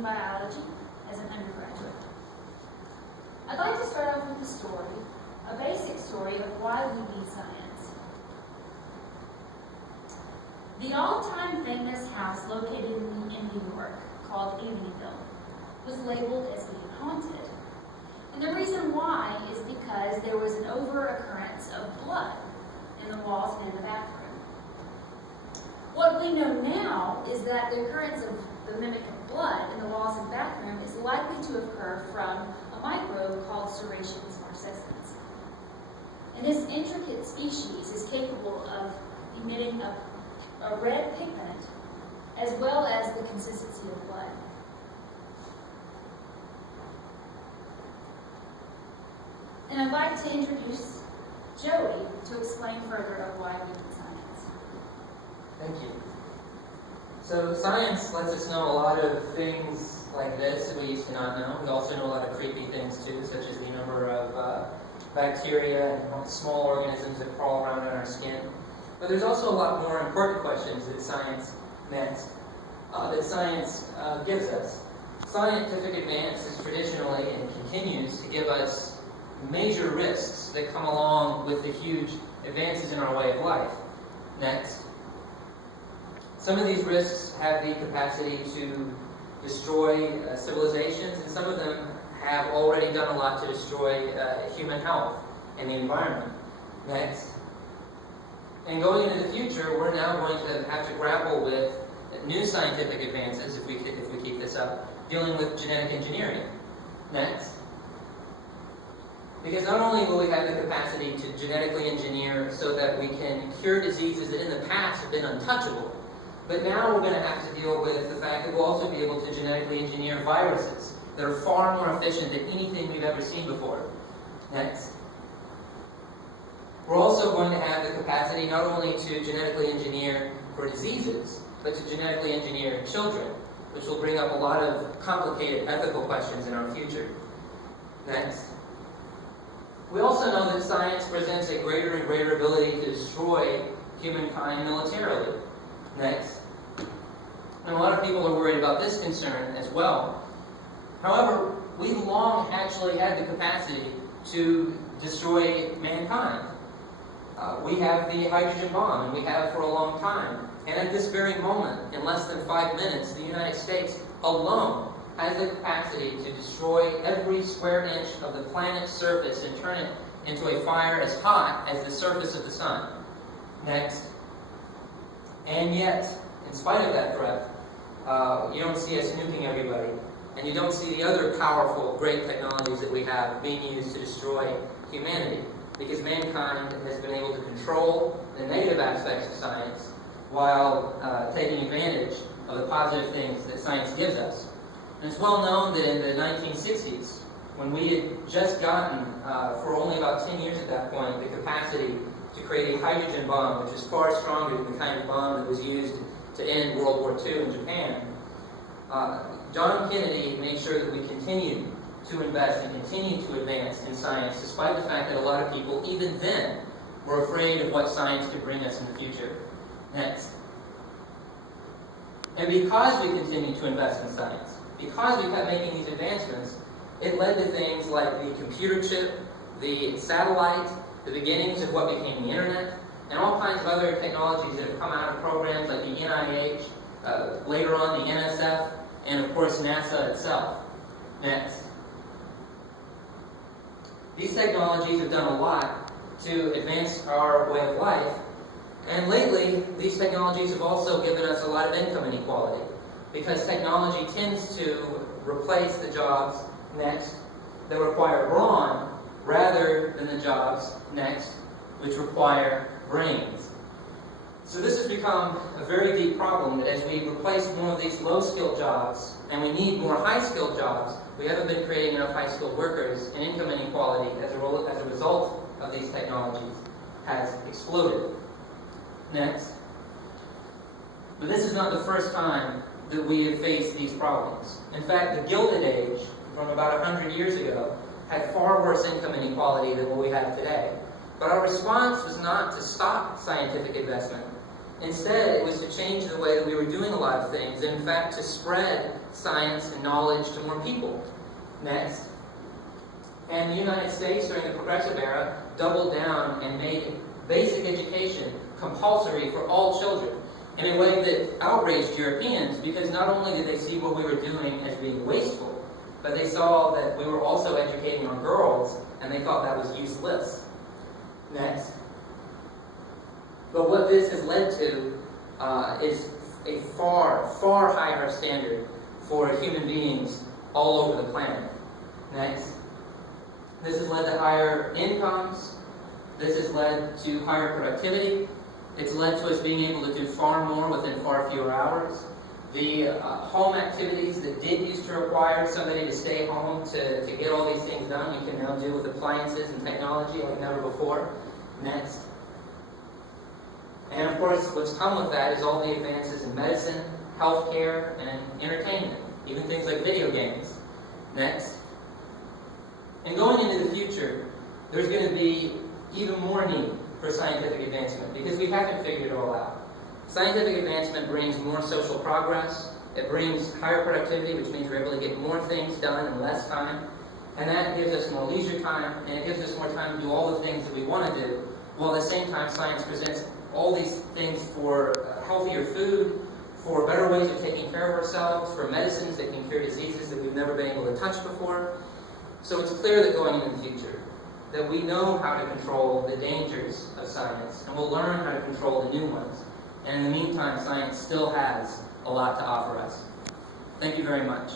studying biology as an undergraduate. I'd like to start off with a story, a basic story of why we need science. The all-time famous house located in New York, called Amityville, was labeled as being haunted. And the reason why is because there was an over-occurrence of blood in the walls and in the bathroom. What we know now is that the occurrence of the mimic of blood in the walls and bathroom is likely to occur from a microbe called Serrations marcescens. And this intricate species is capable of emitting a red pigment as well as the consistency of blood. And I'd like to introduce Joey to explain further of why we need science. Thank you. So science lets us know a lot of things like this that we used to not know. We also know a lot of creepy things too, such as the number of bacteria and small organisms that crawl around on our skin. But there's also a lot more important questions that science gives us. Scientific advance is traditionally and continues to give us major risks that come along with the huge advances in our way of life. Next. Some of these risks have the capacity to destroy civilizations, and some of them have already done a lot to destroy human health and the environment. Next. And going into the future, we're now going to have to grapple with new scientific advances, if we keep this up, dealing with genetic engineering. Next. Because not only will we have the capacity to genetically engineer so that we can cure diseases that in the past have been untouchable, but now we're going to have to deal with the fact that we'll also be able to genetically engineer viruses that are far more efficient than anything we've ever seen before. Next. We're also going to have the capacity not only to genetically engineer for diseases, but to genetically engineer children, which will bring up a lot of complicated ethical questions in our future. Next. We also know that science presents a greater and greater ability to destroy humankind militarily. Next. And a lot of people are worried about this concern as well. However, we've long actually had the capacity to destroy mankind. We have the hydrogen bomb, and we have for a long time. And at this very moment, in less than 5 minutes, the United States alone has the capacity to destroy every square inch of the planet's surface and turn it into a fire as hot as the surface of the sun. Next. And yet, in spite of that threat, you don't see us nuking everybody, and you don't see the other powerful, great technologies that we have being used to destroy humanity, because mankind has been able to control the negative aspects of science while taking advantage of the positive things that science gives us. And it's well known that in the 1960s, when we had just gotten, for only about 10 years at that point, the capacity to create a hydrogen bomb, which is far stronger than the kind of bomb that was used to end World War II in Japan, John Kennedy made sure that we continued to invest and continue to advance in science, despite the fact that a lot of people, even then, were afraid of what science could bring us in the future. Next. And because we continue to invest in science, because we kept making these advancements, it led to things like the computer chip, the satellite, the beginnings of what became the internet, and all kinds of other technologies that have come out of programs like the NIH, later on the NSF, and of course NASA itself. Next. These technologies have done a lot to advance our way of life, and lately these technologies have also given us a lot of income inequality, because technology tends to replace the jobs, next, that require brawn, rather than the jobs, next, which require brains. So this has become a very deep problem, that as we replace more of these low-skilled jobs, and we need more high-skilled jobs, we haven't been creating enough high-skilled workers, and income inequality as a result of these technologies has exploded. Next. But this is not the first time that we have faced these problems. In fact, the Gilded Age, from about 100 years ago, had far worse income inequality than what we have today. But our response was not to stop scientific investment. Instead, it was to change the way that we were doing a lot of things, and in fact, to spread science and knowledge to more people. Next. And the United States, during the Progressive Era, doubled down and made basic education compulsory for all children in a way that outraged Europeans, because not only did they see what we were doing as being wasteful, but they saw that we were also educating our girls, and they thought that was useless. Next. But what this has led to is a far, far higher standard for human beings all over the planet. Next. This has led to higher incomes. This has led to higher productivity. It's led to us being able to do far more within far fewer hours. The home activities that did used to require somebody to stay home to get all these things done, you can now do with appliances and technology like never before. Next. And of course, what's come with that is all the advances in medicine, healthcare, and entertainment, even things like video games. Next. And going into the future, there's going to be even more need for scientific advancement, because we haven't figured it all out. Scientific advancement brings more social progress, it brings higher productivity, which means we're able to get more things done in less time, and that gives us more leisure time, and it gives us more time to do all the things that we want to do, while at the same time science presents all these things for healthier food, for better ways of taking care of ourselves, for medicines that can cure diseases that we've never been able to touch before. So it's clear that going into the future, that we know how to control the dangers of science, and we'll learn how to control the new ones. And in the meantime, science still has a lot to offer us. Thank you very much.